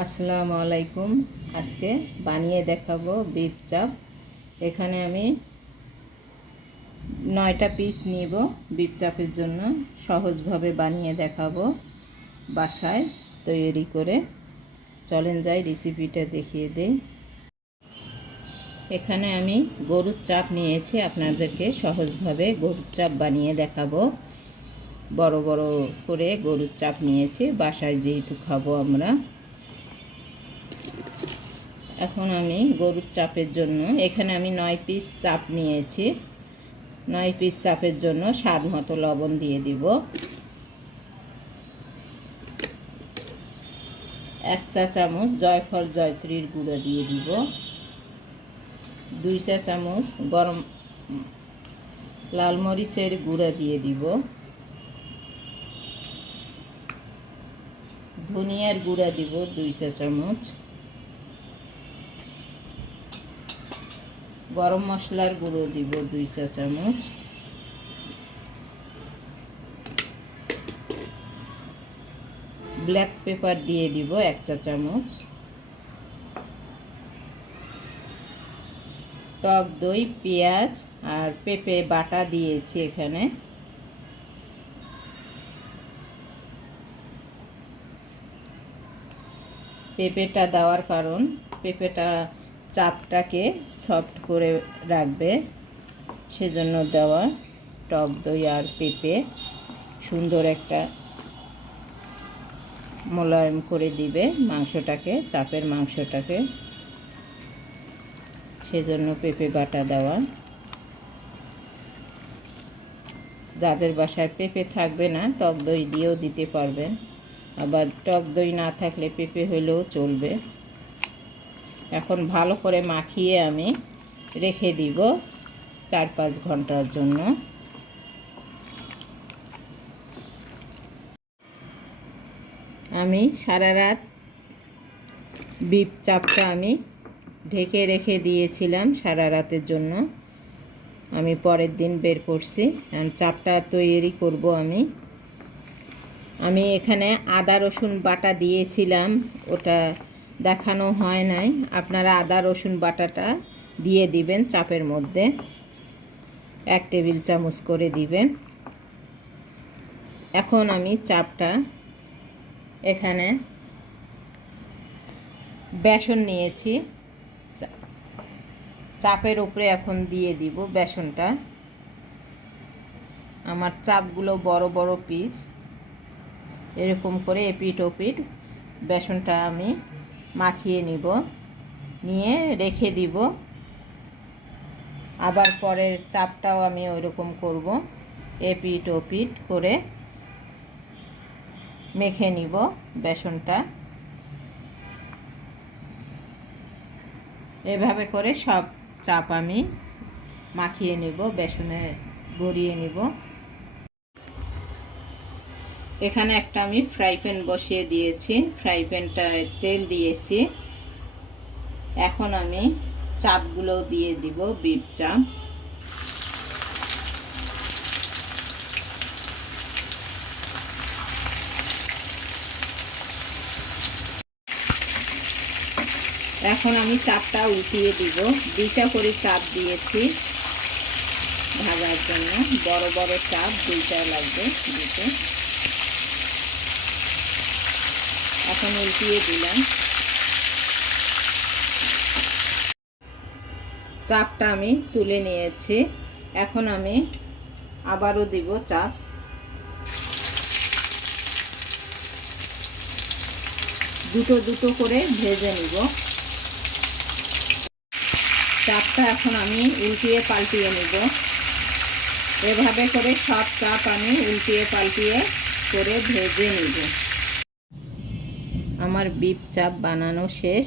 আসসালামু আলাইকুম। আজকে বানিয়ে দেখাবো বিফ চাপ। এখানে আমি 9টা পিস নিব বিফ চাপের জন্য। সহজভাবে বানিয়ে দেখাবো বাসায় তৈরি করে। চলেন যাই রেসিপিটা দেখিয়ে দেই। এখানে আমি গরুর চাপ নিয়েছি, আপনাদেরকে সহজভাবে গরুর চাপ বানিয়ে দেখাবো। বড় বড় করে গরুর চাপ নিয়েছি, বাসায় যেহেতু খাবো আমরা। এখন আমি গরুর চাপের জন্য এখানে আমি 9 পিস চাপ নিয়েছি। 9 পিস চাপের জন্য স্বাদ মতো লবণ দিয়ে দিব। 1 চা চামচ জয়ফল জয়ত্রীর গুঁড়ো দিয়ে দিব। 2 চা চামচ গরম লাল মরিচের গুঁড়ো দিয়ে দিব। ধনিয়ার গুঁড়া দিব 2 চা চামচ। গরম মশলার গুঁড়ো দিব 2 চা চামচ। ব্ল্যাক পেপার দিয়ে দিব 1 চা চামচ। টক দই, পেঁয়াজ আর পেঁপে বাটা দিয়েছি এখানে। পেঁপেটা দেওয়ার কারণ পেঁপেটা চাপটাকে সফট করে রাখবে, সেজন্য দেওয়া। টক দই আর পেঁপে সুন্দর একটা মোলায়েম করে দিবে মাংসটাকে, চাপের মাংসটাকে, সেজন্য পেঁপে বাটা দেওয়া। যাদের বাসায় পেঁপে থাকবে না, টক দই দিয়েও দিতে পারবেন, আবার টক দই না থাকলে পেঁপে হলেও চলবে। এখন ভালো করে মাখিয়ে আমি রেখে দিব 4-5 ঘন্টার জন্য। আমি সারা রাত বিফ চাপটা আমি ঢেকে রেখে দিয়েছিলাম সারা রাতের জন্য। আমি পরের দিন বের করছি, চাপটা তৈরি করব আমি এখানে আদা রসুন বাটা দিয়েছিলাম, ওটা দেখানো হয় নাই। আপনারা আদা রসুন বাটাটা দিয়ে দিবেন চাপের মধ্যে, 1 টেবিল চামচ করে দিবেন। এখন আমি চাপটা এখানে বেসন নিয়েছি, চাপের উপরে এখন দিয়ে দিব বেসনটা। আমার চাপগুলো বড় বড় পিস, এরকম করে এপিট ওপিট বেসনটা আমি মাখিয়ে নিব, নিয়ে রেখে দিব। আবার পরের চাপটাও আমি ওইরকম করব, এপিট ওপিট করে মেখে নিব বেসনটা। এভাবে করে সব চাপ আমি মাখিয়ে নেব, বেসনে গড়িয়ে নেব। এখানে একটা আমি ফ্রাই প্যান বসিয়ে দিয়েছি, ফ্রাই প্যানটায় তেল দিয়েছি। এখন আমি চাপগুলো দিয়ে দিব, বিফ চাপ। এখন আমি চাপটা উঠিয়ে দিব। 2টা করে চাপ দিয়েছি ভাজার জন্য, বড় বড় চাপ 2টা লাগবে দিতে। এখন উল্টিয়ে দিলাম। চাপটা আমি তুলে নিয়েছি। এখন আমি আবারও দিব চাপ। দুটো দুটো করে ভেজে নিব চাপটা। এখন আমি উল্টিয়ে পাল্টিয়ে নিব। এভাবে করে সব চাপ আমি উল্টিয়ে পাল্টিয়ে করে ভেজে নিব। আমার বিফ চাপ বানানো শেষ।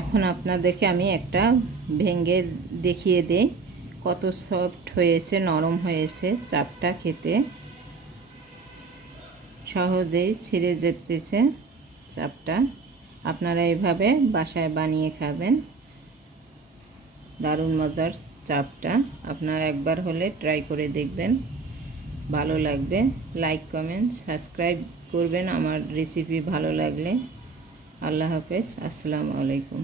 এখন আপনাদেরকে আমি একটা ভেঙে দেখিয়ে দেই কত সফট হয়েছে, নরম হয়েছে চাপটা। খেতে সহজেই ছিঁড়ে যেতেছে চাপটা। আপনারা এইভাবে বাসায় বানিয়ে খাবেন, দারুণ মজার চাপটা। আপনারা একবার হলে ট্রাই করে দেখবেন, ভালো লাগবে। লাইক কমেন্ট সাবস্ক্রাইব করবেন আমার রেসিপি ভালো লাগলে। আল্লাহ হাফেজ, আসসালামু আলাইকুম।